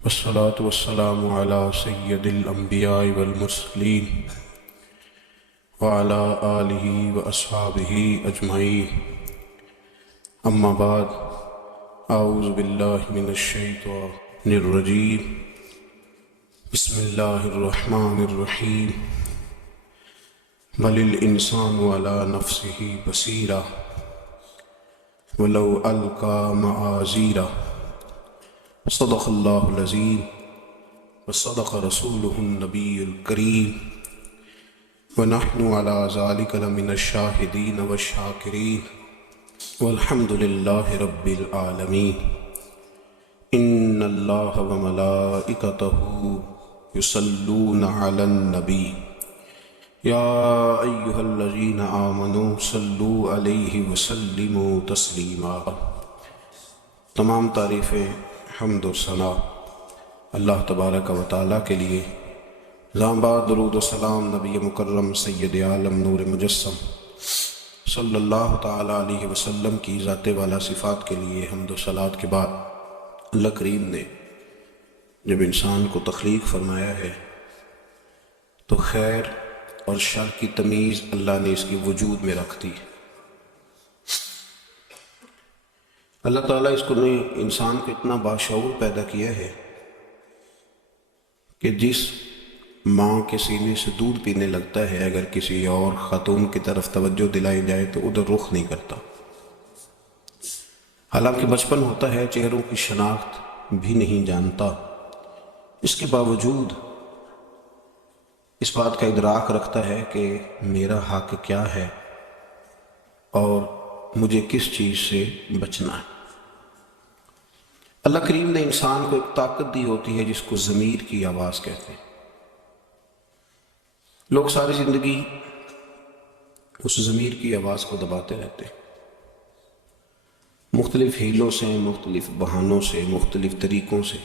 والصلاة والسلام على سيد الأنبياء والمرسلين وعلى آله وأصحابه أجمعين. أما بعد، أعوذ بالله من الشيطان الرجيم. بسم الله الرحمن الرحيم. بل الإنسان على نفسه بصيرة ولو ألقى معاذيره. صدق اللہ العظیم وصدق رسولہ النبی الکریم ونحن علی ذلک لمن الشاہدین والشاکرین والحمد للہ رب العالمین. ان اللہ وملائکتہ یصلون علی النبی یا ایہا الذین آمنوا صلوا علیہ وسلموا تسلیما. تمام تعریفیں، حمد و ثنا اللہ تبارک و تعالیٰ کے لیے. زامباد درود و سلام نبی مکرم سید عالم نور مجسم صلی اللہ تعالیٰ علیہ وسلم کی ذات والا صفات کے لیے. حمد و صلات کے بعد اللہ کریم نے جب انسان کو تخلیق فرمایا ہے تو خیر اور شر کی تمیز اللہ نے اس کی وجود میں رکھ دی. اللہ تعالیٰ اس کو نے انسان کو اتنا باشعور پیدا کیا ہے کہ جس ماں کے سینے سے دودھ پینے لگتا ہے اگر کسی اور خاتون کی طرف توجہ دلائی جائے تو ادھر رخ نہیں کرتا. حالانکہ بچپن ہوتا ہے، چہروں کی شناخت بھی نہیں جانتا، اس کے باوجود اس بات کا ادراک رکھتا ہے کہ میرا حق کیا ہے اور مجھے کس چیز سے بچنا ہے. اللہ کریم نے انسان کو ایک طاقت دی ہوتی ہے جس کو ضمیر کی آواز کہتے ہیں. لوگ ساری زندگی اس ضمیر کی آواز کو دباتے رہتے ہیں، مختلف ہیلوں سے، مختلف بہانوں سے، مختلف طریقوں سے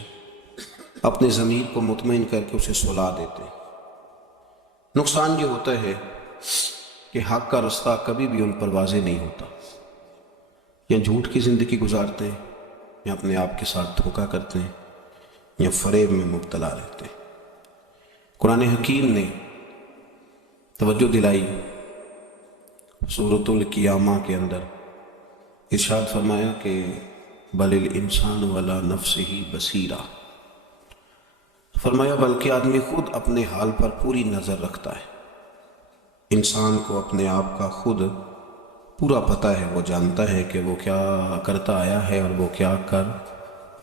اپنے ضمیر کو مطمئن کر کے اسے سلا دیتے ہیں. نقصان یہ ہوتا ہے کہ حق کا رستہ کبھی بھی ان پر واضح نہیں ہوتا، یا جھوٹ کی زندگی گزارتے ہیں، یا اپنے آپ کے ساتھ دھوکہ کرتے ہیں، یا فریب میں مبتلا رہتے ہیں. قرآن حکیم نے توجہ دلائی سورۃ القیامہ کے اندر، ارشاد فرمایا کہ بل الانسان علی نفسہ بصیرہ. فرمایا بلکہ آدمی خود اپنے حال پر پوری نظر رکھتا ہے. انسان کو اپنے آپ کا خود پورا پتہ ہے، وہ جانتا ہے کہ وہ کیا کرتا آیا ہے اور وہ کیا کر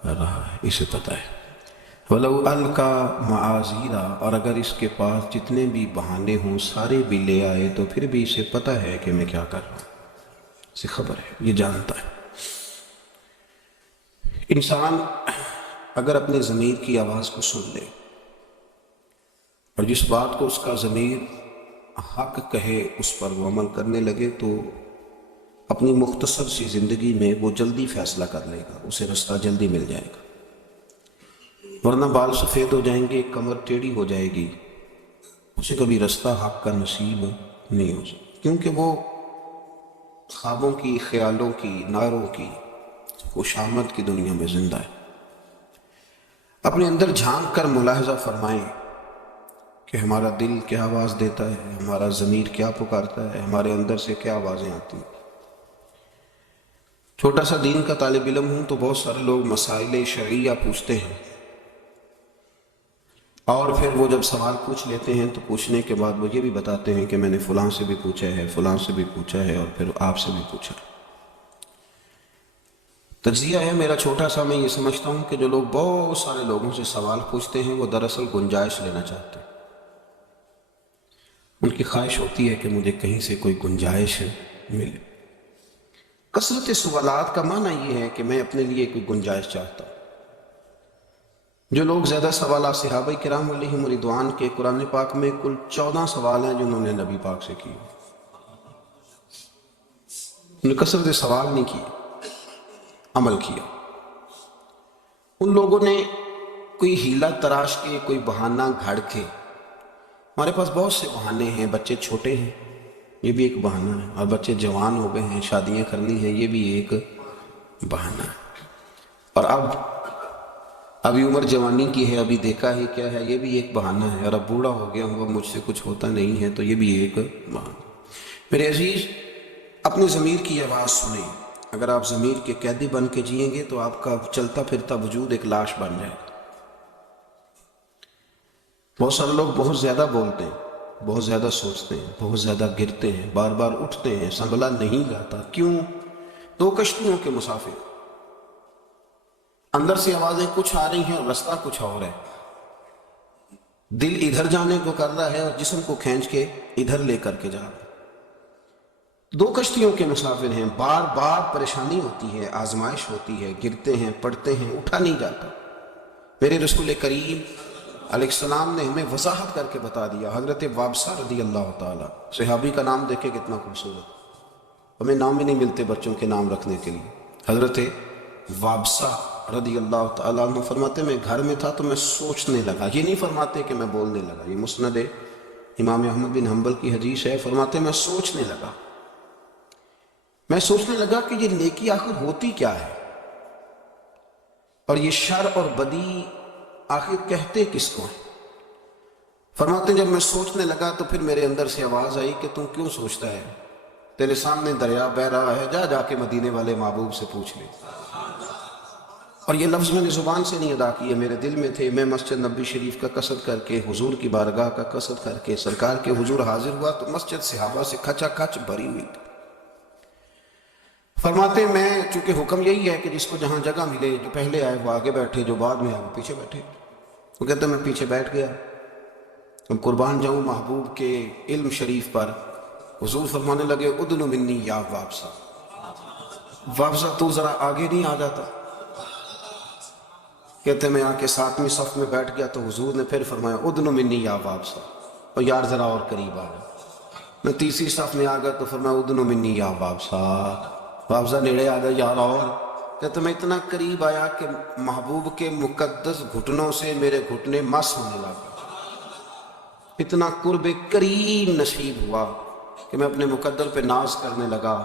رہا ہے، اسے پتہ ہے. وَلَوْ أَلْقَى مَعَاذِيرًا، اور اگر اس کے پاس جتنے بھی بہانے ہوں سارے بھی لے آئے تو پھر بھی اسے پتہ ہے کہ میں کیا کر رہا ہوں، اسے خبر ہے، یہ جانتا ہے. انسان اگر اپنے ضمیر کی آواز کو سن لے اور جس بات کو اس کا ضمیر حق کہے اس پر وہ عمل کرنے لگے تو اپنی مختصر سی زندگی میں وہ جلدی فیصلہ کر لے گا، اسے رستہ جلدی مل جائے گا. ورنہ بال سفید ہو جائیں گے، کمر ٹیڑھی ہو جائے گی، اسے کبھی رستہ حق کا نصیب نہیں ہو سکتا، کیونکہ وہ خوابوں کی، خیالوں کی، نعروں کی، خوشامد کی دنیا میں زندہ ہے. اپنے اندر جھانک کر ملاحظہ فرمائیں کہ ہمارا دل کیا آواز دیتا ہے، ہمارا ضمیر کیا پکارتا ہے، ہمارے اندر سے کیا آوازیں آتی ہیں. چھوٹا سا دین کا طالب علم ہوں تو بہت سارے لوگ مسائل شرعیہ پوچھتے ہیں، اور پھر وہ جب سوال پوچھ لیتے ہیں تو پوچھنے کے بعد وہ یہ بھی بتاتے ہیں کہ میں نے فلاں سے بھی پوچھا ہے، فلاں سے بھی پوچھا ہے، اور پھر آپ سے بھی پوچھا. تجزیہ ہے میرا چھوٹا سا. میں یہ سمجھتا ہوں کہ جو لوگ بہت سارے لوگوں سے سوال پوچھتے ہیں وہ دراصل گنجائش لینا چاہتے ہیں. ان کی خواہش ہوتی ہے کہ مجھے کہیں سے کوئی گنجائش ملے. کثرت سوالات کا معنی یہ ہے کہ میں اپنے لیے کوئی گنجائش چاہتا ہوں. جو لوگ زیادہ سوالات صحابہ کرام علیہم رضوان کے، قرآن پاک میں کل 14 سوال ہیں جنہوں نے نبی پاک سے کیے. انہوں نے کثرت سوال نہیں کیے، عمل کیا. ان لوگوں نے کوئی ہیلا تراش کے، کوئی بہانہ گھڑ کے، ہمارے پاس بہت سے بہانے ہیں، بچے چھوٹے ہیں یہ بھی ایک بہانہ ہے، اور بچے جوان ہو گئے ہیں، شادیاں کرنی ہیں یہ بھی ایک بہانہ ہے. اور اب ابھی عمر جوانی کی ہے، ابھی دیکھا ہی کیا ہے، یہ بھی ایک بہانہ ہے، اور اب بوڑھا ہو گیا ہوں، اب مجھ سے کچھ ہوتا نہیں ہے، تو یہ بھی ایک بہانہ۔ میرے عزیز، اپنی ضمیر کی آواز سنیں۔ اگر آپ ضمیر کے قیدی بن کے جئیں گے تو آپ کا چلتا پھرتا وجود ایک لاش بن جائے گا۔ بہت سارے لوگ بہت زیادہ بولتے ہیں، بہت زیادہ سوچتے ہیں، بہت زیادہ گرتے ہیں، بار بار اٹھتے ہیں، سنبھلا نہیں جاتا۔ کیوں؟ دو کشتیوں کے مسافر، اندر سے آوازیں کچھ آ رہی ہیں اور رستہ کچھ اور ہے۔ دل ادھر جانے کو کر رہا ہے اور جسم کو کھینچ کے ادھر لے کر کے جا رہا ہے۔ دو کشتیوں کے مسافر ہیں، بار بار پریشانی ہوتی ہے، آزمائش ہوتی ہے، گرتے ہیں، پڑتے ہیں، اٹھا نہیں جاتا۔ میرے رسول کریم علیہ السلام نے ہمیں وضاحت کر کے بتا دیا۔ حضرت وابسہ رضی اللہ تعالیٰ، صحابی کا نام دیکھے کتنا خوبصورت، ہمیں نام بھی نہیں ملتے بچوں کے نام رکھنے کے لیے۔ حضرت وابسہ رضی اللہ تعالیٰ عنہ فرماتے میں گھر میں تھا تو میں سوچنے لگا، یہ نہیں فرماتے کہ میں بولنے لگا، یہ مسند امام احمد بن حنبل کی حدیث ہے، فرماتے میں سوچنے لگا، میں سوچنے لگا کہ یہ نیکی آخر ہوتی کیا ہے، اور یہ شر اور بدی آخر کہتے کس کو ہیں۔ فرماتے ہیں جب میں سوچنے لگا تو پھر میرے اندر سے آواز آئی کہ تم کیوں سوچتا ہے، تیرے سامنے دریا بہہ رہا ہے، جا کے مدینے والے محبوب سے پوچھ لے۔ اور یہ لفظ میں نے زبان سے نہیں ادا کیے، میرے دل میں تھے۔ میں مسجد نبوی شریف کا قصد کر کے، حضور کی بارگاہ کا قصد کر کے سرکار کے حضور حاضر ہوا تو مسجد صحابہ سے کھچا کھچ بھری ہوئی تھی۔ فرماتے میں چونکہ حکم یہی ہے کہ جس کو جہاں جگہ ملے، جو پہلے آئے وہ آگے بیٹھے، جو بعد میں آئے وہ پیچھے بیٹھے۔ وہ کہتے میں پیچھے بیٹھ گیا۔ اب قربان جاؤں محبوب کے علم شریف پر، حضور فرمانے لگے ادنو منی یا وابسہ، وابسہ تو ذرا آگے نہیں آ جاتا؟ کہتے میں آ کے 7ویں صف میں بیٹھ گیا تو حضور نے پھر فرمایا ادنو منی یا وابسہ، اور یار ذرا اور قریب آ گیا۔ میں 3ری صف میں آ گیا تو فرمایا ادنو منی یا وابسہ، وابسہ نیڑے آ گیا یار اور۔ کہتے میں اتنا قریب آیا کہ محبوب کے مقدس گھٹنوں سے میرے گھٹنے مس ہونے لگے، اتنا قرب قریب نصیب ہوا کہ میں اپنے مقدر پہ ناز کرنے لگا۔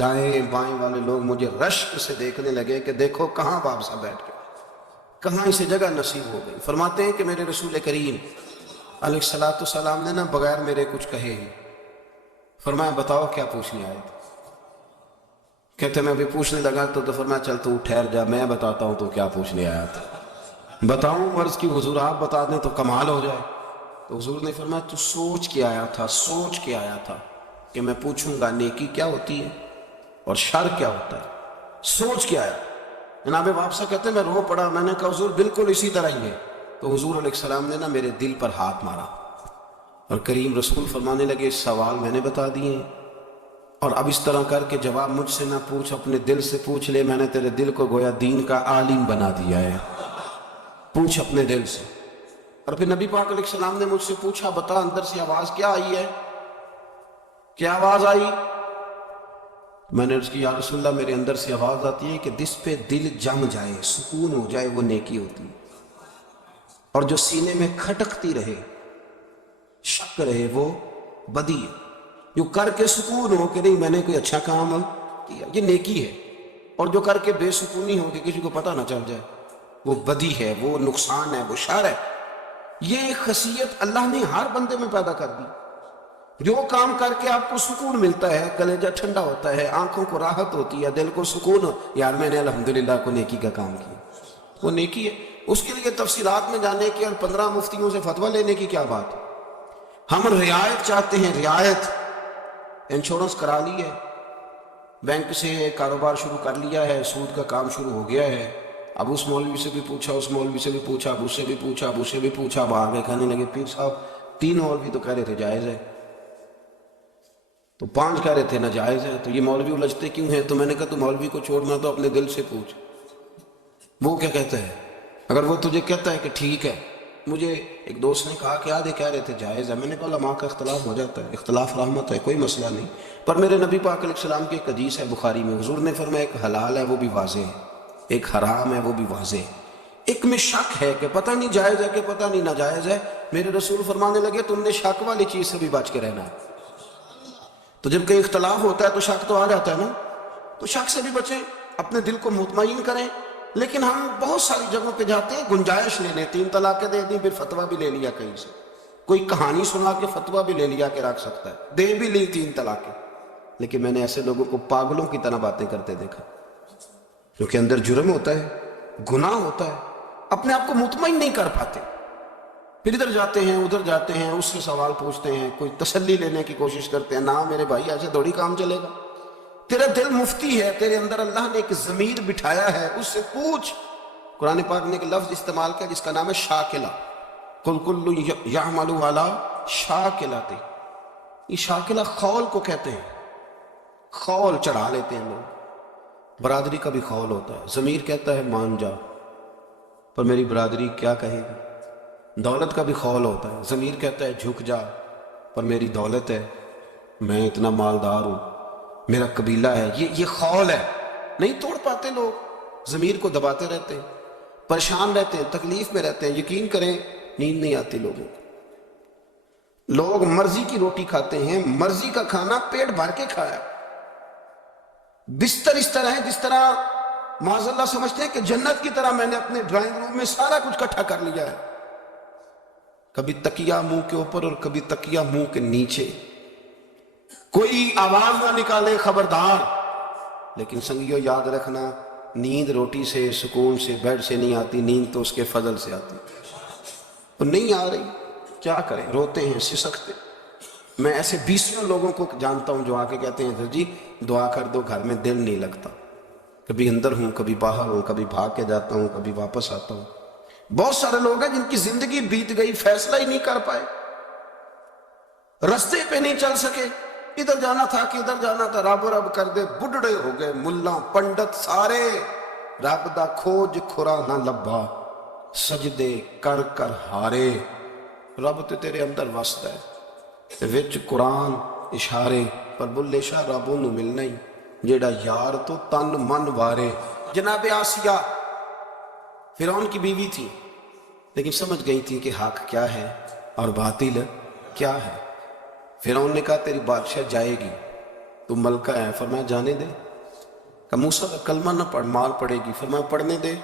دائیں بائیں والے لوگ مجھے رشک سے دیکھنے لگے کہ دیکھو کہاں وابسہ بیٹھ گئے، کہاں اسے جگہ نصیب ہو گئی۔ فرماتے ہیں کہ میرے رسول کریم علیہ السلام نے نہ بغیر میرے کچھ کہے ہی فرمایا بتاؤ کیا پوچھنے آئے تھے؟ کہتے میں ابھی پوچھنے لگا تو فرمایا چل تو ٹھہر جا، میں بتاتا ہوں تو کیا پوچھنے آیا تھا۔ بتاؤں عرض کی حضور آپ بتا دیں تو کمال ہو جائے۔ تو حضور نے فرمایا تو سوچ کے آیا تھا، سوچ کے آیا تھا کہ میں پوچھوں گا نیکی کیا ہوتی ہے اور شر کیا ہوتا ہے، سوچ کے آیا۔ جناب وابسہ کہتے ہیں میں رو پڑا، میں نے کہا حضور بالکل اسی طرح ہی ہے۔ تو حضور علیہ السلام نے میرے دل پر ہاتھ مارا اور کریم رسول فرمانے لگے سوال میں نے بتا دیے، اور اب اس طرح کر کے جواب مجھ سے نہ پوچھ، اپنے دل سے پوچھ لے، میں نے تیرے دل کو گویا دین کا عالم بنا دیا ہے، پوچھ اپنے دل سے۔ اور پھر نبی پاک علیہ السلام نے مجھ سے پوچھا بتا اندر سے آواز کیا آئی ہے، کیا آواز آئی؟ میں نے عرض کی یا رسول اللہ میرے اندر سے آواز آتی ہے کہ جس پہ دل جم جائے، سکون ہو جائے، وہ نیکی ہوتی ہے، اور جو سینے میں کھٹکتی رہے، شک رہے، وہ بدی ہے۔ جو کر کے سکون ہو کہ نہیں میں نے کوئی اچھا کام کیا، یہ نیکی ہے، اور جو کر کے بے سکونی ہو کہ کسی کو پتہ نہ چل جائے، وہ بدی ہے، وہ نقصان ہے، وہ شر ہے۔ یہ خاصیت اللہ نے ہر بندے میں پیدا کر دی۔ جو کام کر کے آپ کو سکون ملتا ہے، کلیجہ ٹھنڈا ہوتا ہے، آنکھوں کو راحت ہوتی ہے، دل کو سکون ہو، یار میں نے الحمدللہ کو نیکی کا کام کیا، وہ نیکی ہے۔ اس کے لیے تفصیلات میں جانے کی اور 15 مفتیوں سے فتویٰ لینے کی کیا بات ہے؟ ہم رعایت چاہتے ہیں، رعایت۔ انشورنس کرا لی ہے، بینک سے کاروبار شروع کر لیا ہے، سود کا کام شروع ہو گیا ہے، اب اس مولوی سے بھی پوچھا، اس مولوی سے بھی پوچھا، اب اس سے بھی پوچھا، اب اس سے بھی پوچھا، اب آگے کہنے لگے پیر صاحب 3 مولوی تو کہہ رہے تھے جائز ہے، تو 5 کہہ رہے تھے ناجائز ہے، تو یہ مولوی الجھتے کیوں ہیں؟ تو میں نے کہا تو مولوی کو چھوڑنا تو اپنے دل سے پوچھ، وہ کیا کہتا ہے۔ اگر وہ تجھے کہتا ہے کہ ٹھیک ہے، مجھے ایک دوست نے کہا کہ آدھے کہہ رہے تھے جائز ہے، میں نے کہا علماء کا اختلاف ہو جاتا ہے، اختلاف رحمت ہے، کوئی مسئلہ نہیں، پر میرے نبی پاک علیہ السلام کی ایک حدیث ہے بخاری میں، حضور نے فرمایا ایک حلال ہے وہ بھی واضح ہے، ایک حرام ہے وہ بھی واضح ہے، ایک میں شک ہے کہ پتہ نہیں جائز ہے کہ پتہ نہیں ناجائز ہے۔ میرے رسول فرمانے لگے تم نے شک والی چیز سے بھی بچ کے رہنا ہے۔ تو جب کہ اختلاف ہوتا ہے تو شک تو آ جاتا ہے نا، تو شک سے بھی بچیں، اپنے دل کو مطمئن کریں لیکن ہم بہت ساری جگہوں پہ جاتے ہیں گنجائش لینے، 3 طلاقیں دے دیں، پھر فتویٰ بھی لے لیا کہیں سے، کوئی کہانی سنا کے فتویٰ بھی لے لیا کہ رکھ سکتا ہے، دے بھی لی 3 طلاقیں۔ لیکن میں نے ایسے لوگوں کو پاگلوں کی طرح باتیں کرتے دیکھا، کیونکہ اندر جرم ہوتا ہے، گناہ ہوتا ہے، اپنے آپ کو مطمئن نہیں کر پاتے، پھر ادھر جاتے ہیں ادھر جاتے ہیں، اس سے سوال پوچھتے ہیں، کوئی تسلی لینے کی کوشش کرتے ہیں۔ نہ میرے بھائی، ایسے تھوڑی کام چلے گا، تیرا دل مفتی ہے، تیرے اندر اللہ نے ایک ضمیر بٹھایا ہے، اس سے پوچھ۔ قرآن پاک نے ایک لفظ استعمال کیا جس کا نام ہے شاکلہ، قل کل یعمل علی شاکلۃ، یہ شاکلہ خول کو کہتے ہیں، خول چڑھا لیتے ہیں لوگ۔ برادری کا بھی خول ہوتا ہے، ضمیر کہتا ہے مان جا، پر میری برادری کیا کہے گی۔ دولت کا بھی خول ہوتا ہے، ضمیر کہتا ہے جھک جا، پر میری دولت ہے، میں اتنا مالدار ہوں، میرا قبیلہ ہے، یہ خول ہے۔ نہیں توڑ پاتے لوگ، ضمیر کو دباتے رہتے ہیں، پریشان رہتے ہیں، تکلیف میں رہتے ہیں۔ یقین کریں نیند نہیں آتی لوگوں کو، لوگ مرضی کی روٹی کھاتے ہیں، مرضی کا کھانا پیٹ بھر کے کھایا، بستر اس طرح ہے جس طرح معاذ اللہ سمجھتے ہیں کہ جنت کی طرح میں نے اپنے ڈرائنگ روم میں سارا کچھ اکٹھا کر لیا ہے، کبھی تکیہ منہ کے اوپر اور کبھی تکیہ منہ کے نیچے، کوئی آواز نہ نکالے خبردار۔ لیکن سنگیو یاد رکھنا، نیند روٹی سے، سکون سے، بیڈ سے نہیں آتی، نیند تو اس کے فضل سے آتی، تو نہیں آ رہی، کیا کریں، روتے ہیں، سسکتے۔ میں ایسے 20 لوگوں کو جانتا ہوں جو آ کے کہتے ہیں جی دعا کر دو، گھر میں دل نہیں لگتا، کبھی اندر ہوں کبھی باہر ہوں، کبھی بھاگ کے جاتا ہوں کبھی واپس آتا ہوں۔ بہت سارے لوگ ہیں جن کی زندگی بیت گئی، فیصلہ ہی نہیں کر پائے، رستے پہ نہیں چل سکے، ادھر جانا تھا کہ ادھر جانا تھا، رب رب کر دے، بڈڑے ہو گئے، ملا پنڈت سارے، رب دا کھوج کھرا نہ لبا، سجدے کر کر ہارے۔ رب تے تیرے اندر وسد ہے، وچ قرآن اشارے، پر بلے شاہ رب انہوں ملنا ہی جیڑا یار تو تن من وارے۔ جناب آسیہ فرعون کی بیوی تھی، لیکن سمجھ گئی تھی کہ حق کیا ہے اور باطل کیا ہے۔ فرعون نے کہا تیری بادشاہ جائے گی، تو ملکہ ہے، فرمایا جانے دے۔ کہ موسیٰ کا کلمہ نہ پڑھ، مال پڑے گی، فرمایا پڑھنے دے۔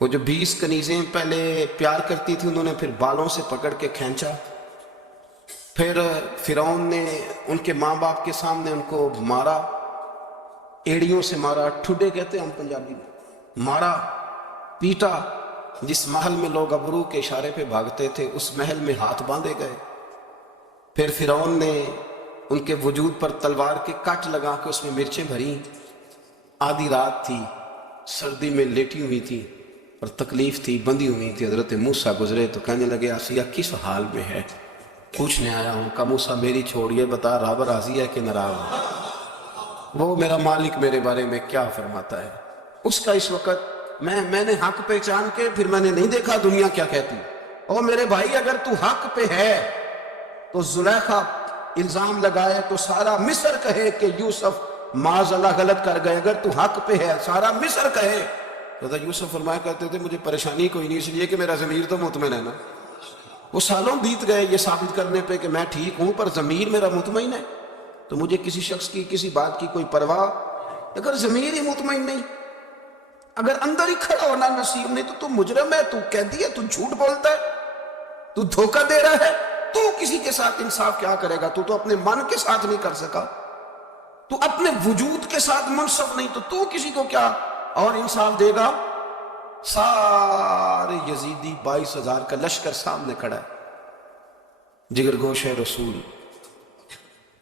وہ جو 20 کنیزیں پہلے پیار کرتی تھی انہوں نے پھر بالوں سے پکڑ کے کھینچا، پھر فرعون نے ان کے ماں باپ کے سامنے ان کو مارا، ایڑیوں سے مارا، ٹھڈے کہتے ہیں ہم پنجابی میں، مارا پیٹا۔ جس محل میں لوگ ابرو کے اشارے پہ بھاگتے تھے اس محل میں ہاتھ باندھے گئے۔ پھر فرعون نے ان کے وجود پر تلوار کے کٹ لگا کے اس میں مرچیں بھری۔ آدھی رات تھی، سردی میں لیٹی ہوئی تھی اور تکلیف تھی، بندھی ہوئی تھی۔ حضرت موسیٰ گزرے تو کہنے لگے آسیہ کس حال میں ہے؟ پوچھنے آیا ہوں۔ کہا موسیٰ میری چھوڑیے، بتا رب راضی ہے کہ ناراض؟ وہ میرا مالک میرے بارے میں کیا فرماتا ہے؟ اس کا اس وقت میں نے حق پہچان کے پھر میں نے نہیں دیکھا دنیا کیا کہتی۔ اور میرے بھائی اگر تو حق پہ ہے تو زلیخا الزام لگائے تو سارا مصر کہے کہ یوسف معاذ اللہ غلط کر گئے، اگر تو حق پہ ہے سارا مصر کہے۔ حضرت یوسف فرمایا کرتے تھے مجھے پریشانی کوئی نہیں، اس لیے کہ میرا ضمیر تو مطمئن ہے نا۔ وہ سالوں بیت گئے یہ ثابت کرنے پہ کہ میں ٹھیک ہوں، پر ضمیر میرا مطمئن ہے، تو مجھے کسی شخص کی کسی بات کی کوئی پرواہ۔ اگر ضمیر ہی مطمئن نہیں، اگر اندر ہی کھڑا ہونا نصیب نہیں، تو تو مجرم ہے، تو قیدی ہے، تو جھوٹ بولتا ہے، تو دھوکہ دے رہا ہے، تو کسی کے ساتھ انصاف کیا کرے گا؟ تو اپنے من کے ساتھ نہیں کر سکا، تو اپنے وجود کے ساتھ منصف نہیں، تو کسی کو کیا اور انصاف دے گا؟ سارے یزیدی 22,000 کا لشکر سامنے کھڑا ہے، جگر گوش ہے رسول،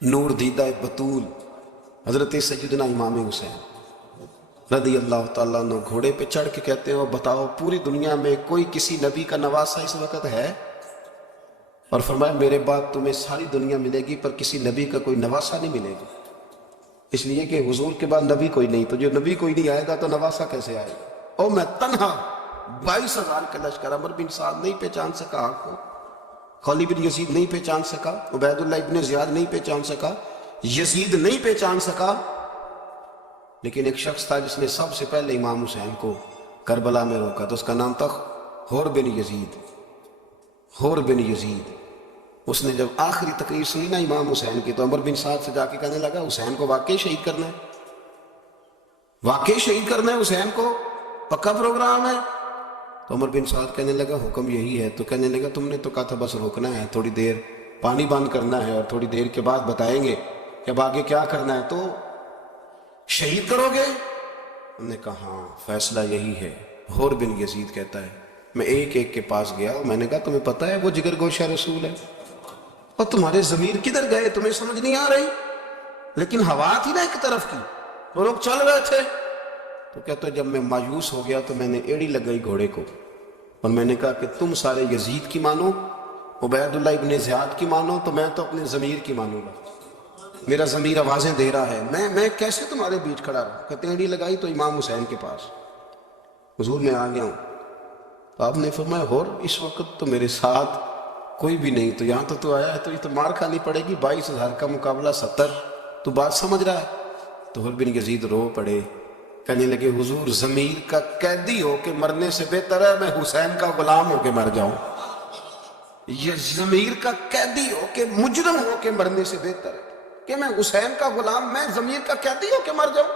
نور دیدہ بطول حضرت سیدنا امام حسین رضی اللہ تعالیٰ عنہ گھوڑے پہ چڑھ کے کہتے ہیں بتاؤ پوری دنیا میں کوئی کسی نبی کا نواسہ اس وقت ہے؟ اور فرمایا میرے بعد تمہیں ساری دنیا ملے گی پر کسی نبی کا کوئی نواسہ نہیں ملے گا، اس لیے کہ حضور کے بعد نبی کوئی نہیں، تو جو نبی کوئی نہیں آئے گا تو نواسہ کیسے آئے گا؟ اور میں تنہا 22,000 کا لشکر، عمر بن سعد نہیں پہچان سکا آنکھ کو، خالد بن یزید نہیں پہچان سکا، عبید اللہ ابن زیاد نہیں پہچان سکا، یزید نہیں پہچان سکا، لیکن ایک شخص تھا جس نے سب سے پہلے امام حسین کو کربلا میں روکا، تو اس کا نام تھا حور بن یزید۔ حور بن یزید اس نے جب آخری تقریر سنی نا امام حسین کی، تو عمر بن سعد سے جا کے کہنے لگا حسین کو واقعی شہید کرنا ہے، واقعی شہید کرنا ہے حسین کو؟ پکا پروگرام ہے؟ تو عمر بن سعد کہنے لگا حکم یہی ہے. تو کہنے لگا تم نے تو کہا تھا بس روکنا ہے، تھوڑی دیر پانی بند کرنا ہے اور تھوڑی دیر کے بعد بتائیں گے کہ اب آگے کیا کرنا ہے، تو شہید کرو گے؟ انہوں نے کہا ہاں فیصلہ یہی ہے. حور بن یزید کہتا ہے میں ایک ایک کے پاس گیا اور میں نے کہا تمہیں پتہ ہے وہ جگر گوشہ رسول ہے، اور تمہارے ضمیر کدھر گئے تمہیں سمجھ نہیں آ رہی؟ لیکن ہوا تھی نا ایک طرف کی، وہ لوگ چل رہے تھے. تو کہتا ہے جب میں مایوس ہو گیا تو میں نے ایڑی لگائی گھوڑے کو اور میں نے کہا کہ تم سارے یزید کی مانو، عبید اللہ ابن زیاد کی مانو، تو میں تو اپنے ضمیر کی مانوں گا. میرا ضمیر آوازیں دے رہا ہے، میں کیسے تمہارے بیچ کھڑا رہا؟ کہتے ایڑی لگائی تو امام حسین کے پاس، حضور میں آ گیا ہوں. تو آپ نے فرمایا اور اس وقت تو میرے ساتھ کوئی بھی نہیں، تو یہاں تو آیا ہے تو یہ تو مار کھانی پڑے گی، 22,000 کا مقابلہ 70، تو بات سمجھ رہا ہے؟ تو حور بن یزید رو پڑے، کہنے لگے حضور ضمیر کا قیدی ہو کے مرنے سے بہتر ہے میں حسین کا غلام ہو کے مر جاؤں. یہ ضمیر کا قیدی ہو کے مجرم ہو کے مرنے سے بہتر ہے کہ میں حسین کا غلام، میں ضمیر کا قیدی ہو کے مر جاؤں.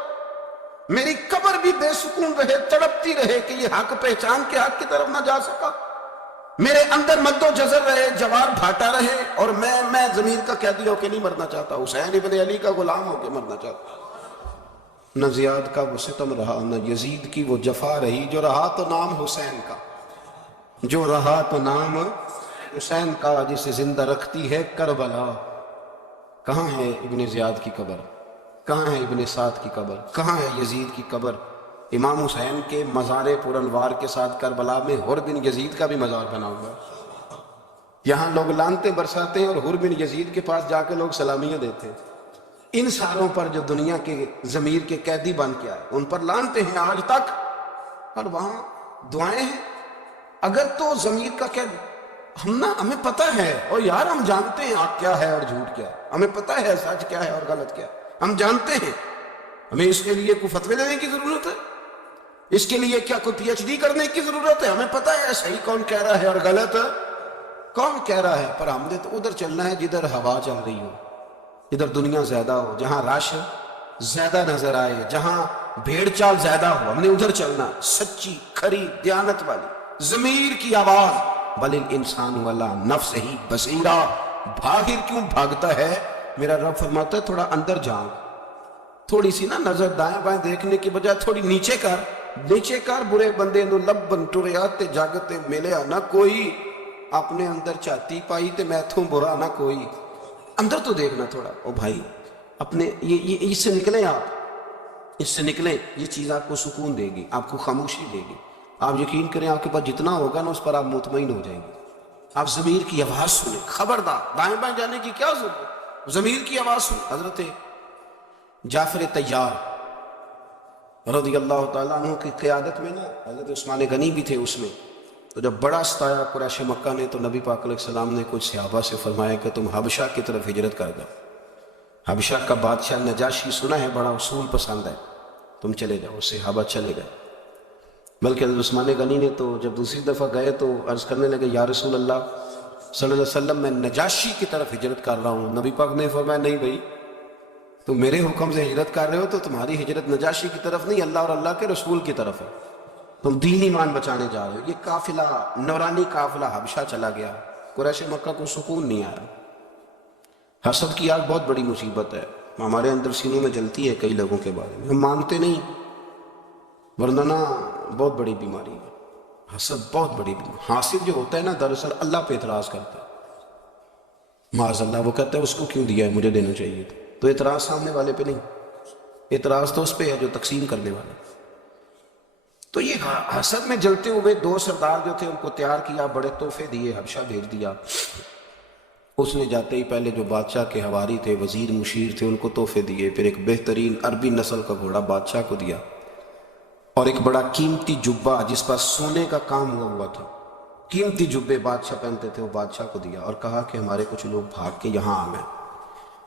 میری قبر بھی بے سکون رہے، تڑپتی رہے کہ یہ حق پہچان کے حق کی طرف نہ جا سکا، میرے اندر مد و جزر رہے، جوار بھاٹا رہے، اور میں ضمیر کا قیدی ہو کے نہیں مرنا چاہتا، حسین ابن علی کا غلام ہو کے مرنا چاہتا. نہ زیاد کا وہ ستم رہا، نہ یزید کی وہ جفا رہی، جو رہا تو نام حسین کا، جو رہا تو نام حسین کا، جسے زندہ رکھتی ہے کربلا. کہاں ہے ابن زیاد کی قبر؟ کہاں ہے ابن سعد کی قبر؟ کہاں ہے یزید کی قبر؟ امام حسین کے مزار پر انوار کے ساتھ کربلا میں حور بن یزید کا بھی مزار بنا ہوا ہے. یہاں لوگ لانتے برساتے ہیں اور حور بن یزید کے پاس جا کے لوگ سلامیاں دیتے ہیں. ان ساروں پر جو دنیا کے ضمیر کے قیدی بن کے آئے ان پر لانتے ہیں آج تک، اور وہاں دعائیں ہیں. اگر تو ضمیر کا قید ہمیں پتہ ہے، اور یار ہم جانتے ہیں آگ کیا ہے اور جھوٹ کیا ہے، ہمیں پتہ ہے سچ کیا ہے اور غلط کیا ہے، ہم جانتے ہیں. ہمیں اس کے لیے کوئی فتوے دینے کی ضرورت ہے؟ اس کے لیے کیا کوئی پی ایچ ڈی کرنے کی ضرورت ہے؟ ہمیں پتہ ہے صحیح کون کہہ رہا ہے اور غلط کون کہہ رہا ہے. پر ہم نے تو ادھر چلنا ہے جدھر ہوا چل رہی ہو، جدھر دنیا زیادہ ہو، جہاں رش زیادہ نظر آئے، جہاں بھیڑ چال زیادہ ہو، ہم نے ادھر چلنا. سچی کھری دیانت والی ضمیر کی آواز، بل الانسان والا نفس ہی بصیرہ، باہر کیوں بھاگتا ہے؟ میرا رب فرماتا ہے تھوڑا اندر جھانک، تھوڑی سی نا نظر دائیں بائیں دیکھنے کی بجائے تھوڑی نیچے کر. برے بندے نو لب بنٹوریا تے جاگتے ملیا نہ کوئی، اپنے اندر چاتی پائی تے میں تھوں برا نہ کوئی. اندر تو دیکھنا تھوڑا. او بھائی اپنے یہ اس سے نکلیں، آپ اس سے نکلیں. یہ چیز آپ کو سکون دے گی، آپ کو خاموشی دے گی. آپ یقین کریں آپ کے پاس جتنا ہوگا نا اس پر آپ مطمئن ہو جائیں گے. آپ ضمیر کی آواز سنیں، خبردار دائیں بائیں جانے کی کیا ضرورت، ضمیر کی آواز سنیں. حضرت جعفر طیار رضی اللہ تعالیٰ عنہ کی قیادت میں نا، حضرت عثمان غنی بھی تھے اس میں. تو جب بڑا ستایا قریش مکہ نے تو نبی پاک علیہ السلام نے کچھ صحابہ سے فرمایا کہ تم حبشہ کی طرف ہجرت کر دو. حبشہ کا بادشاہ نجاشی سنا ہے بڑا اصول پسند ہے، تم چلے جاؤ. صحابہ چلے گئے. بلکہ حضرت عثمان غنی نے تو جب دوسری دفعہ گئے تو عرض کرنے لگے یا رسول اللہ صلی اللہ علیہ وسلم میں نجاشی کی طرف ہجرت کر رہا ہوں. نبی پاک نے فرمایا نہیں بھائی، تم میرے حکم سے ہجرت کر رہے ہو تو تمہاری ہجرت نجاشی کی طرف نہیں، اللہ اور اللہ کے رسول کی طرف ہے. تم دین ایمان بچانے جا رہے ہو. یہ قافلہ نورانی قافلہ حبشہ چلا گیا. قریش مکہ کو سکون نہیں آیا. حسد کی آگ بہت بڑی مصیبت ہے، ہمارے اندر سینوں میں جلتی ہے کئی لوگوں کے بارے میں، ہم مانتے نہیں، ورنہ نا بہت بڑی بیماری ہے. حسد بہت بڑی بیماری. حاسد جو ہوتا ہے نا دراصل اللہ پہ اعتراض کرتا ہے، معاذ اللہ. وہ کہتا ہے اس کو کیوں دیا ہے، مجھے دینا چاہیے تھا. تو اعتراض سامنے والے پہ نہیں، اعتراض تو اس پہ ہے جو تقسیم کرنے والا. تو یہ حسد میں جلتے ہوئے دو سردار جو تھے ان کو تیار کیا، بڑے تحفے دیے، حبشہ بھیج دیا. اس نے جاتے ہی پہلے جو بادشاہ کے حواری تھے، وزیر مشیر تھے، ان کو تحفے دیے. پھر ایک بہترین عربی نسل کا گھوڑا بادشاہ کو دیا، اور ایک بڑا قیمتی جبہ جس پر سونے کا کام ہوا تھا. قیمتی جبے بادشاہ پہنتے تھے، وہ بادشاہ کو دیا اور کہا کہ ہمارے کچھ لوگ بھاگ کے یہاں آ گئے.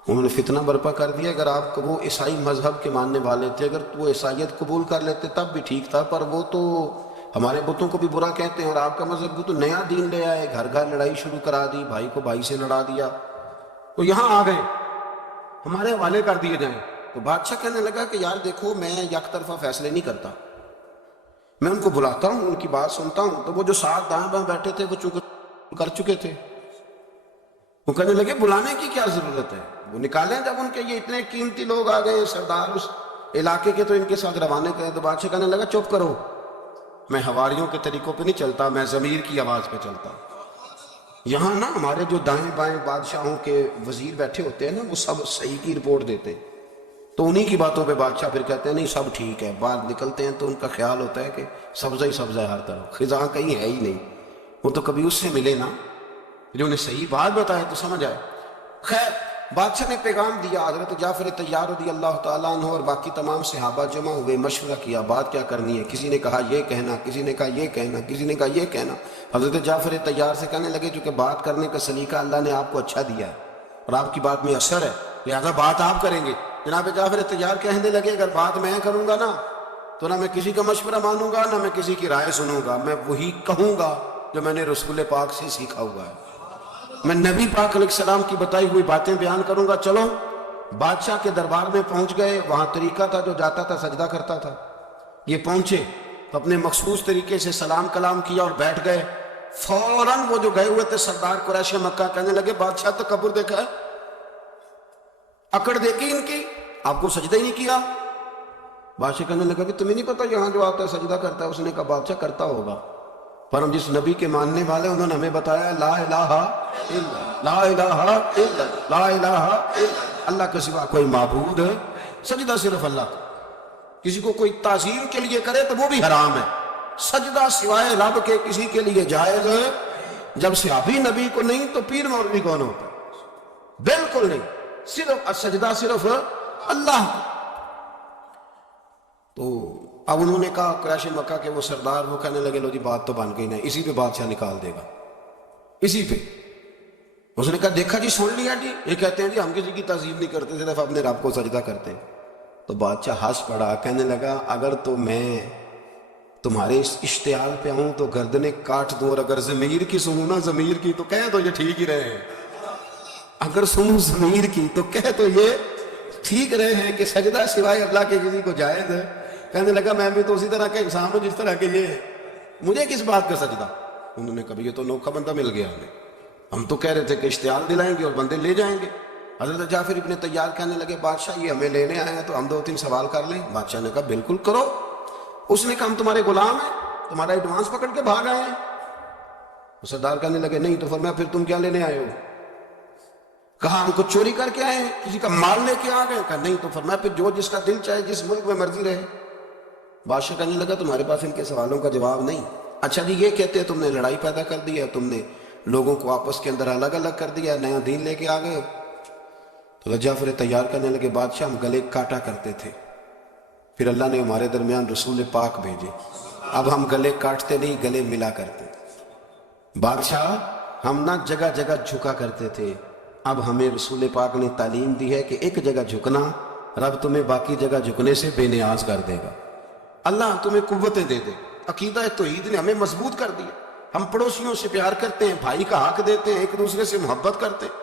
انہوں نے فتنہ برپا کر دیا. اگر آپ وہ عیسائی مذہب کے ماننے والے تھے، اگر وہ عیسائیت قبول کر لیتے تب بھی ٹھیک تھا، پر وہ تو ہمارے بتوں کو بھی برا کہتے ہیں، اور آپ کا مذہب بھی تو نیا دین لے آئے، گھر گھر لڑائی شروع کرا دی، بھائی کو بھائی سے لڑا دیا، تو یہاں آ گئے، ہمارے حوالے کر دیے جائیں. تو بادشاہ کہنے لگا کہ یار دیکھو میں یک طرفہ فیصلے نہیں کرتا، میں ان کو بلاتا ہوں، ان کی بات سنتا ہوں، تو وہ جو ساتھ دائیں بائیں بیٹھے تھے وہ چپ کر چکے تھے. وہ کہنے لگے بلانے کی کیا ضرورت ہے، وہ نکالیں جب ان کے یہ اتنے قیمتی لوگ آ گئے سردار اس علاقے کے، تو ان کے ساتھ روانے کریں. تو بادشاہ کہنے لگا چپ کرو، میں حواریوں کے طریقوں پہ نہیں چلتا، میں ضمیر کی آواز پہ چلتا ہوں. یہاں نا ہمارے جو دائیں بائیں بادشاہوں کے وزیر بیٹھے ہوتے ہیں نا، وہ سب صحیح کی رپورٹ دیتے ہیں، تو انہی کی باتوں پہ بادشاہ پھر کہتے ہیں نہیں سب ٹھیک ہے. بعد نکلتے ہیں تو ان کا خیال ہوتا ہے کہ سبزہ ہی سبزہ ہے ہر طرف، خزاں کہیں ہے ہی نہیں. وہ تو کبھی اس سے ملے نا جو انہیں صحیح بات بتائے تو سمجھ آئے. خیر بادشاہ نے پیغام دیا. حضرت جعفر طیار رضی اللہ تعالیٰ عنہ اور باقی تمام صحابہ جمع ہوئے، مشورہ کیا بات کیا کرنی ہے. کسی نے کہا یہ کہنا، کسی نے کہا یہ کہنا، کسی نے کہا یہ کہنا. حضرت جعفر طیار سے کہنے لگے چونکہ بات کرنے کا سلیقہ اللہ نے آپ کو اچھا دیا ہے اور آپ کی بات میں اثر ہے، لہذا بات آپ کریں گے. جناب جعفر طیار کہنے لگے اگر بات میں کروں گا نا تو نہ میں کسی کا مشورہ مانوں گا، نہ میں کسی کی رائے سنوں گا، میں وہی کہوں گا جو میں نے رسول پاک سے سیکھا ہوا ہے. میں نبی پاک علیہ السلام کی بتائی ہوئی باتیں بیان کروں گا. چلو بادشاہ کے دربار میں پہنچ گئے. وہاں طریقہ تھا جو جاتا تھا سجدہ کرتا تھا. یہ پہنچے تو اپنے مخصوص طریقے سے سلام کلام کیا اور بیٹھ گئے. فوراً وہ جو گئے ہوئے تھے سردار قریش مکہ کہنے لگے بادشاہ تکبر دیکھا ہے، اکڑ دیکھی ان کی، آپ کو سجدہ ہی نہیں کیا. بادشاہ کہنے لگا کہ تمہیں نہیں پتا یہاں جو آتا ہے سجدہ کرتا ہے. اس نے کہا بادشاہ کرتا ہوگا، پر ہم جس نبی کے ماننے والے انہوں نے ہمیں بتایا لا الہ الا لا الہ الا لا الہ الا اللہ کے سوا کوئی معبود ہے. سجدہ صرف اللہ کا. کسی کو کوئی تعظیم کے لیے کرے تو وہ بھی حرام ہے. سجدہ سوائے رب کے کسی کے لیے جائز ہے. جب صحابی نبی کو نہیں تو پیر مولوی کون ہوتا ہے؟ بالکل نہیں. صرف سجدہ صرف اللہ. تو اب انہوں نے کہا قریش مکہ کے وہ سردار، وہ کہنے لگے لو جی بات تو بن گئی نا، اسی پہ بادشاہ نکال دے گا، اسی پہ. اس نے کہا دیکھا جی سن لیا جی، یہ کہتے ہیں جی ہم کسی کی تعظیم نہیں کرتے، صرف اپنے رب کو سجدہ کرتے ہیں. تو بادشاہ ہنس پڑا، کہنے لگا اگر تو میں تمہارے اس اشتعال پہ آؤں تو گردنیں کاٹ دوں، اور اگر ضمیر کی سنوں نا ضمیر کی تو کہہ تو یہ ٹھیک ہی رہے ہیں. اگر سنوں ضمیر کی تو کہہ تو یہ ٹھیک رہے ہیں کہ سجدہ سوائے اللہ کے کسی کو جائز ہے. کہنے لگا میں بھی تو اسی طرح کا انسان ہوں جس طرح کہ یہ ہے، مجھے کس بات کا سجدہ. انہوں نے کہا یہ تو نوکھا بندہ مل گیا ہمیں، ہم تو کہہ رہے تھے کہ اشتعال دلائیں گے اور بندے لے جائیں گے. حضرت جعفر ابن طیار کہنے لگے بادشاہ یہ ہمیں لینے آئے ہیں تو ہم 2-3 سوال کر لیں. بادشاہ نے کہا بالکل کرو. اس نے کہا ہم تمہارے غلام ہیں، تمہارا ایڈوانس پکڑ کے بھاگ آئے ہیں. سردار کہنے لگے نہیں. تو فرمایا پھر تم کیا لینے آئے ہو؟ کہا ہم کو چوری کر کے آئے ہیں، کسی کا مال لے کے آ گئے. کہا نہیں. تو فرمایا پھر جو جس کا دل چاہے جس ملک میں مرضی رہے. بادشاہ کہنے لگا تمہارے پاس ان کے سوالوں کا جواب نہیں. اچھا جی یہ کہتے ہیں تم نے لڑائی پیدا کر دی ہے، تم نے لوگوں کو آپس کے اندر الگ الگ کر دیا، نیا دین لے کے آ گئے. تو جعفر طیار کرنے لگے بادشاہ ہم گلے کاٹا کرتے تھے، پھر اللہ نے ہمارے درمیان رسول پاک بھیجے، اب ہم گلے کاٹتے نہیں گلے ملا کرتے. بادشاہ ہم نہ جگہ جگہ جھکا کرتے تھے، اب ہمیں رسول پاک نے تعلیم دی ہے کہ ایک جگہ جھکنا رب تمہیں باقی جگہ جھکنے سے بے نیاز کر دے گا. اللہ تمہیں قوتیں دے دے. عقیدہ توحید نے ہمیں مضبوط کر دیا. ہم پڑوسیوں سے پیار کرتے ہیں، بھائی کا حق دیتے ہیں، ایک دوسرے سے محبت کرتے ہیں،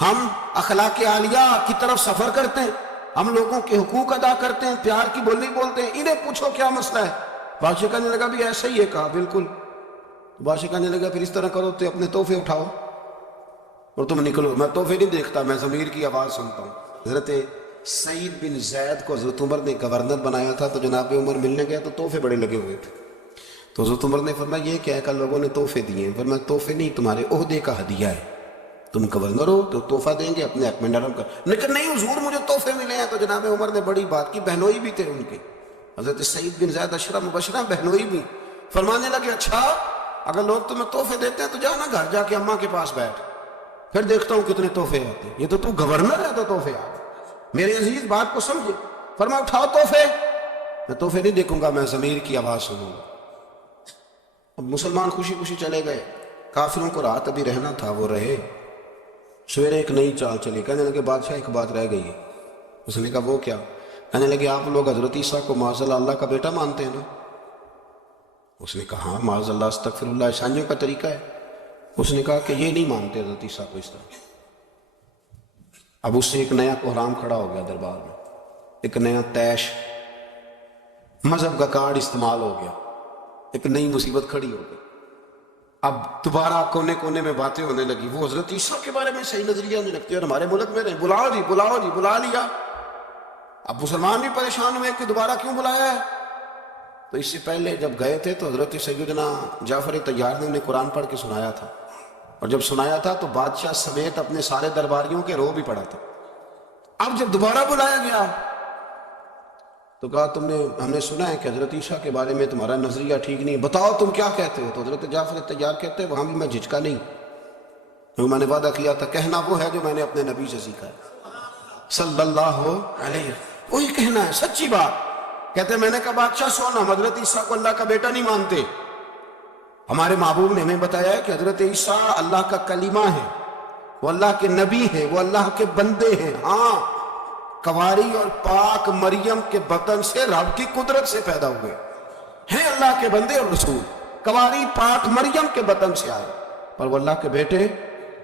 ہم اخلاق عالیہ کی طرف سفر کرتے ہیں، ہم لوگوں کے حقوق ادا کرتے ہیں، پیار کی بولی بولتے ہیں. انہیں پوچھو کیا مسئلہ ہے. بادشاہ کہنے لگا بھی ایسا ہی ہے. کہا بالکل. بادشاہ کہنے لگا پھر اس طرح کرو تو اپنے تحفے اٹھاؤ اور تم نکلو. میں تحفے نہیں دیکھتا، میں ضمیر کی آواز سنتا ہوں. حضرت سعید بن زید کو حضرت عمر نے گورنر بنایا تھا، تو جناب عمر ملنے گیا تو تحفے بڑے لگے ہوئے تھے. تو حضرت عمر نے فرمایا یہ کیا کہ لوگوں نے تحفے دیے ہیں. فرمایا تحفے نہیں، تمہارے عہدے کا ہدیہ ہے، تم گورنر ہو تو تحفہ دیں گے، اپنے حق میں نرم کر. لیکن نہیں حضور مجھے تحفے ملے ہیں. تو جناب عمر نے بڑی بات کی. بہنوئی بھی تھے ان کے، حضرت سعید بن زید عشرہ مبشرہ بہنوئی بھی. فرمانے لگے اچھا اگر لوگ تمہیں تحفے دیتے ہیں تو جانا گھر جا کے اماں کے پاس بیٹھ، پھر دیکھتا ہوں کتنے تحفے آتے ہیں. یہ تو گورنر ہے تو تحفے آتے. میرے عزیز بات کو سمجھے. فرمایا اٹھاؤ تحفے. میں تحفے نہیں دیکھوں گا، میں ضمیر کی آواز سنوں گا. اب مسلمان خوشی خوشی چلے گئے. کافروں کو رات ابھی رہنا تھا، وہ رہے. سویرے ایک نئی چال چلی. کہنے لگے بادشاہ ایک بات رہ گئی ہے. اس نے کہا وہ کیا؟ کہنے لگے آپ لوگ حضرت عیسیٰ کو معاذ اللہ کا بیٹا مانتے ہیں نا؟ اس نے کہا ہاں معاذ اللہ استغفر اللہ، عیسائیوں کا طریقہ ہے. اس نے کہا کہ یہ نہیں مانتے حضرت عیسیٰ کو اس طرح. اب اس سے ایک نیا کوہرام کھڑا ہو گیا دربار میں، ایک نیا تیش، مذہب کا کارڈ استعمال ہو گیا. ایک نئی مصیبت کھڑی ہو گئی. اب دوبارہ کونے کونے میں باتیں ہونے لگی. وہ حضرت عیسیٰ کے بارے میں صحیح نظریہ ہونے لگتی ہے اور ہمارے ملک میں رہے, بلاؤ جی بلاؤ جی, بلا لیا. اب مسلمان بھی پریشان ہوئے کہ دوبارہ کیوں بلایا ہے. تو اس سے پہلے جب گئے تھے تو حضرت سیدنا جعفر طیار نے انہیں قرآن پڑھ کے سنایا تھا, اور جب سنایا تھا تو بادشاہ سمیت اپنے سارے درباریوں کے رو بھی پڑا تھا. اب جب دوبارہ بلایا گیا تو کہا ہم نے سنا ہے کہ حضرت عیسیٰ کے بارے میں تمہارا نظریہ ٹھیک نہیں, بتاؤ تم کیا کہتے ہو. تو حضرت جعفر طیار کہتے ہیں وہاں بھی میں جھجکا نہیں, کیونکہ میں نے وعدہ کیا تھا کہنا وہ ہے جو میں نے اپنے نبی سے سیکھا ہے صلی اللہ علیہ, وہی کہنا ہے سچی بات. کہتے ہیں میں نے کہا بادشاہ سونا, حضرت عیسیٰ کو اللہ کا بیٹا نہیں مانتے. ہمارے محبوب نے ہمیں بتایا ہے کہ حضرت عیسیٰ اللہ کا کلمہ ہے, وہ اللہ کے نبی ہیں, وہ اللہ کے بندے ہیں. ہاں کنواری اور پاک مریم کے بطن سے رب کی قدرت سے پیدا ہوئے ہیں, اللہ کے بندے اور رسول. کنواری پاک مریم کے بطن سے آئے, پر وہ اللہ کے بیٹے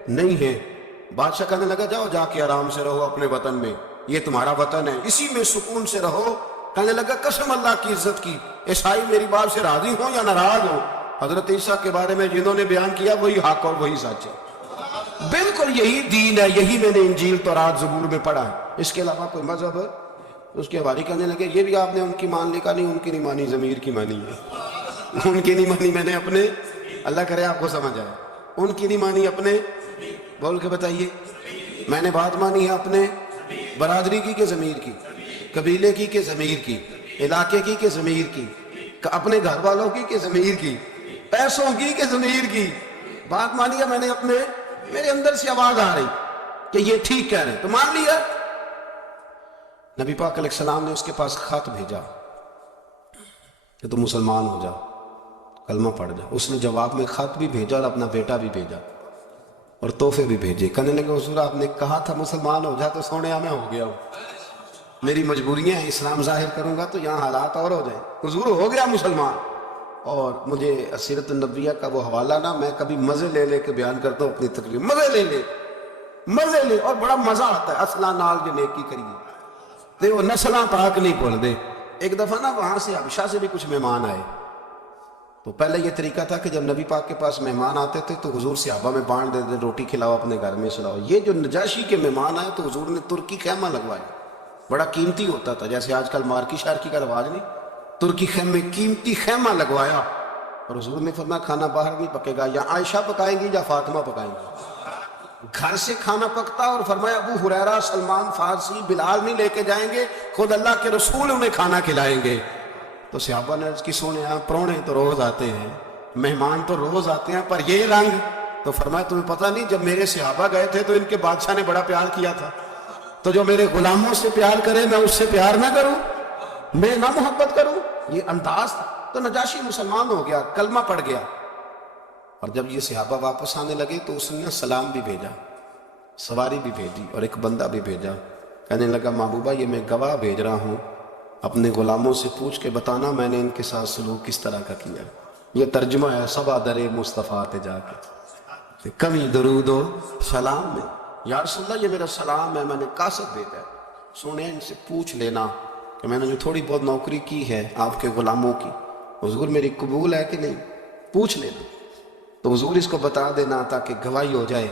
نہیں ہیں. بادشاہ کہنے لگا جاؤ جا کے آرام سے رہو اپنے وطن میں, یہ تمہارا وطن ہے, اسی میں سکون سے رہو. کہنے لگا قسم اللہ کی عزت کی, عیسائی میری بات سے راضی ہوں یا ناراض ہوں, حضرت عیسیٰ کے بارے میں جنہوں نے بیان کیا وہی حق اور وہی سچ ہے. بالکل یہی دین ہے, یہی میں نے انجیل تورات زبور میں پڑھا ہے, اس کے علاوہ کوئی مذہب ہے. اس کے حوالے کہنے لگے یہ بھی آپ نے ان کی مان لی. کا نہیں, ان کی نہیں مانی, ضمیر کی مانی ہے. ان کی نہیں مانی میں نے اپنے, اللہ کرے آپ کو سمجھ آئے, ان کی نہیں مانی اپنے, بول کے بتائیے. میں نے بات مانی ہے اپنے برادری کی کہ ضمیر کی, قبیلے کی کہ ضمیر کی, علاقے کی کہ ضمیر کی, اپنے گھر والوں کی کہ ضمیر کی, پیسوں کی کہ ضمیر کی. بات مانی ہے میں نے اپنے, میرے اندر سے آواز آ رہی کہ یہ ٹھیک کہہ رہے, تو مان لیا. نبی پاک علیہ السلام نے اس کے پاس خط بھیجا کہ تم مسلمان ہو جا, کلمہ پڑھ جا. اس نے جواب میں خط بھی بھیجا اور اپنا بیٹا بھی بھیجا اور تحفے بھی بھیجے. کہنے لگے حضور آپ نے کہا تھا مسلمان ہو جا, تو سونے میں ہو گیا ہوں, میری مجبوریاں ہیں, اسلام ظاہر کروں گا تو یہاں حالات اور ہو جائیں. حضور ہو گیا مسلمان. اور مجھے سیرت النبویہ کا وہ حوالہ نا میں کبھی مزے لے لے کے بیان کرتا ہوں اپنی تقریر, مزے لے اور بڑا مزہ آتا ہے. اصلہ نال جو نیکی کریے تے وہ نسلاں تاک نہیں بھول دے. ایک دفعہ نا وہاں سے حبشہ سے بھی کچھ مہمان آئے, تو پہلے یہ طریقہ تھا کہ جب نبی پاک کے پاس مہمان آتے تھے تو حضور صحابہ میں بانٹ دیتے, روٹی کھلاؤ اپنے گھر میں سلاؤ. یہ جو نجاشی کے مہمان آئے تو حضور نے ترکی خیمہ لگوایا, بڑا قیمتی ہوتا تھا, جیسے آج کل مارکی شارکی کا رواج نہیں, ترکی خیمے قیمتی خیمہ لگوایا. اور حضور نے فرمایا کھانا باہر نہیں پکے گا, یا عائشہ پکائیں گی یا فاطمہ پکائیں گی. گھر سے کھانا پکتا, اور فرمایا ابو ہریرہ, سلمان فارسی, بلال نہیں لے کے جائیں گے, خود اللہ کے رسول انہیں کھانا کھلائیں گے. تو صحابہ نے عرض کی سونے یہاں پرونے تو روز آتے ہیں, مہمان تو روز آتے ہیں, پر یہ رنگ. تو فرمایا تمہیں پتہ نہیں جب میرے صحابہ گئے تھے تو ان کے بادشاہ نے بڑا پیار کیا تھا, تو جو میرے غلاموں سے پیار کرے میں اس سے پیار نہ کروں, میں نہ محبت کروں, یہ انداز تھا. تو نجاشی مسلمان ہو گیا, کلمہ پڑھ گیا. اور جب یہ صحابہ واپس آنے لگے تو اس نے سلام بھی بھیجا, سواری بھی بھیجی اور ایک بندہ بھی بھیجا. کہنے لگا محبوبہ یہ میں گواہ بھیج رہا ہوں, اپنے غلاموں سے پوچھ کے بتانا میں نے ان کے ساتھ سلوک کس طرح کا کیا. یہ ترجمہ ہے سبا در مصطفیٰ تے جا کے کمی درود و سلام میں, یا رسول اللہ یہ میرا سلام ہے, میں نے قاصد بھیجا ہے, سونے ان سے پوچھ لینا کہ میں نے جو تھوڑی بہت نوکری کی ہے آپ کے غلاموں کی, حضور میری قبول ہے کہ نہیں, پوچھ لینا. تو حضور اس کو بتا دینا تاکہ گواہی ہو جائے.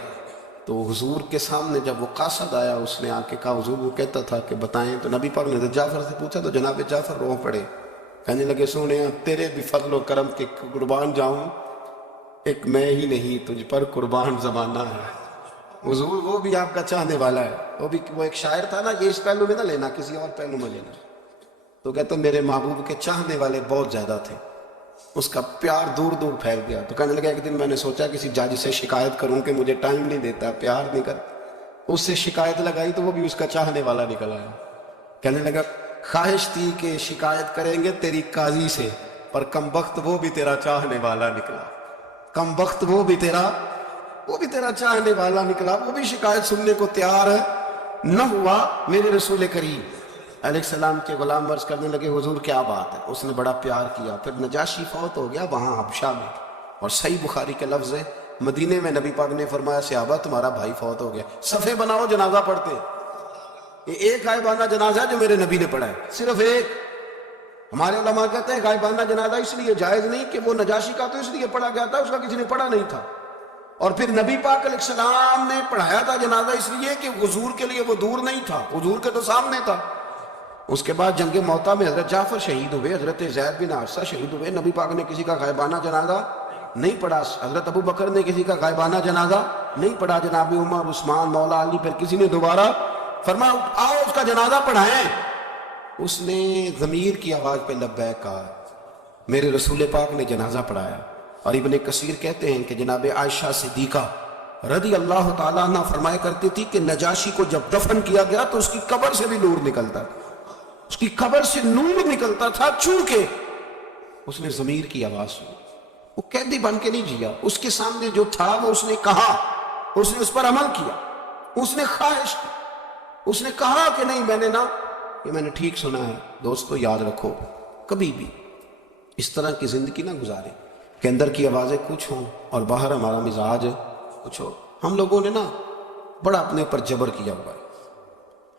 تو حضور کے سامنے جب وہ قاصد آیا اس نے آ کے کہا, حضور وہ کہتا تھا کہ بتائیں. تو نبی پاک نے جعفر سے پوچھا تو جناب جعفر رو پڑے, کہنے لگے سونے تیرے بھی فضل و کرم کے قربان جاؤں, ایک میں ہی نہیں تجھ پر قربان زمانہ ہے. حضور وہ بھی آپ کا چاہنے والا ہے, وہ ایک شاعر تھا نا, یہ اس پہلو میں نہ لینا, کسی اور پہلو میں لینا. تو کہتا میرے محبوب کے چاہنے والے بہت زیادہ تھے, اس کا پیار دور دور پھیل گیا. تو کہنے لگا ایک دن میں نے سوچا کسی جج سے شکایت کروں کہ مجھے ٹائم نہیں دیتا, پیار نہیں کرتا. اس سے شکایت لگائی تو وہ بھی اس کا چاہنے والا نکل آیا. کہنے لگا خواہش تھی کہ شکایت کریں گے تیری قاضی سے, پر کم بخت وہ بھی تیرا چاہنے والا نکلا, کم بخت وہ بھی تیرا چاہنے والا نکلا, وہ بھی شکایت سننے کو تیار نہ ہوا. میرے رسول کریم علیہ السلام کے غلام عرض کرنے لگے حضور کیا بات ہے, اس نے بڑا پیار کیا. پھر نجاشی فوت ہو گیا وہاں حبشہ میں, اور صحیح بخاری کے لفظ ہے مدینے میں نبی پاک نے فرمایا صحابہ تمہارا بھائی فوت ہو گیا, صفے بناؤ جنازہ پڑھتے. یہ ایک غائبانہ جنازہ جو میرے نبی نے پڑھا ہے, صرف ایک. ہمارے علماء کہتے ہیں غائبانہ جنازہ اس لیے جائز نہیں کہ وہ نجاشی کا تو اس لیے پڑھا گیا تھا، اس کا کسی نے پڑھا نہیں تھا، اور پھر نبی پاک علیہ السلام نے پڑھایا تھا جنازہ اس لیے کہ حضور کے لیے وہ دور نہیں تھا، حضور کے تو سامنے تھا۔ اس کے بعد جنگ موتا میں حضرت جعفر شہید ہوئے، حضرت زید بن حارثہ شہید ہوئے، نبی پاک نے کسی کا غائبانہ جنازہ نہیں پڑھا، حضرت ابو بکر نے کسی کا غائبانہ جنازہ نہیں پڑھا، جناب عمر، عثمان، مولا علی، پھر کسی نے دوبارہ فرمایا آؤ اس کا جنازہ پڑھائیں۔ اس نے ضمیر کی آواز پہ لبیک کہا، میرے رسول پاک نے جنازہ پڑھایا۔ اور ابن کثیر کہتے ہیں کہ جناب عائشہ صدیقہ رضی اللہ تعالیٰ عنہ فرمایا کرتی تھی کہ نجاشی کو جب دفن کیا گیا تو اس کی قبر سے بھی نور نکلتا تھا، اس کی قبر سے نور نکلتا تھا، چونکہ اس نے ضمیر کی آواز سنی۔ وہ قیدی بن کے نہیں جیا، اس کے سامنے جو تھا وہ اس نے کہا، اس نے اس پر عمل کیا، اس نے خواہش کی، اس نے کہا کہ نہیں میں نے ٹھیک سنا ہے۔ دوستو یاد رکھو، کبھی بھی اس طرح کی زندگی نہ گزارے کہ اندر کی آوازیں کچھ ہوں اور باہر ہمارا مزاج کچھ ہو۔ ہم لوگوں نے بڑا اپنے اوپر جبر کیا ہوا ہے،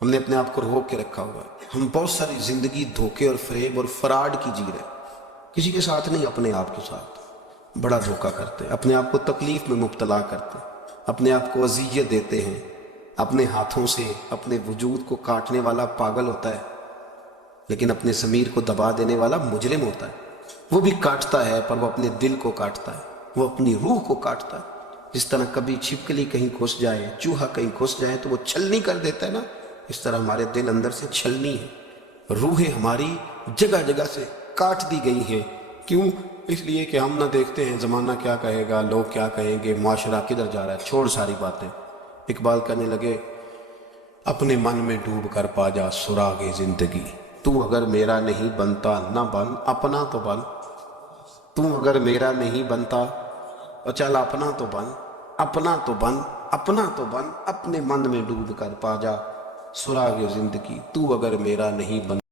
ہم نے اپنے آپ کو روک کے رکھا ہوا ہے، ہم بہت ساری زندگی دھوکے اور فریب اور فراڈ کی جی رہے، کسی کے ساتھ نہیں، اپنے آپ کے ساتھ بڑا دھوکہ کرتے، اپنے آپ کو تکلیف میں مبتلا کرتے، اپنے آپ کو اذیت دیتے ہیں۔ اپنے ہاتھوں سے اپنے وجود کو کاٹنے والا پاگل ہوتا ہے، لیکن اپنے ضمیر کو دبا دینے والا مجرم ہوتا ہے۔ وہ بھی کاٹتا ہے پر وہ اپنے دل کو کاٹتا ہے، وہ اپنی روح کو کاٹتا ہے۔ جس طرح کبھی چھپکلی کہیں گھس جائے، چوہا کہیں گھس جائے تو وہ چھلنی کر دیتا ہے نا، اس طرح ہمارے دل اندر سے چھلنی ہے، روحیں ہماری جگہ جگہ سے کاٹ دی گئی ہیں۔ کیوں؟ اس لیے کہ ہم نہ دیکھتے ہیں زمانہ کیا کہے گا، لوگ کیا کہیں گے، معاشرہ کدھر جا رہا ہے، چھوڑ ساری باتیں۔ اقبال کہنے لگے اپنے من میں ڈوب کر پا جا سراغ زندگی، تو اگر میرا نہیں بنتا نہ بن اپنا تو بن، تو اگر میرا نہیں بنتا اور چل اپنا تو بن، اپنا تو بن، اپنا تو بن، اپنے من میں ڈوب کر پا جا سراغ زندگی، تو اگر میرا نہیں بن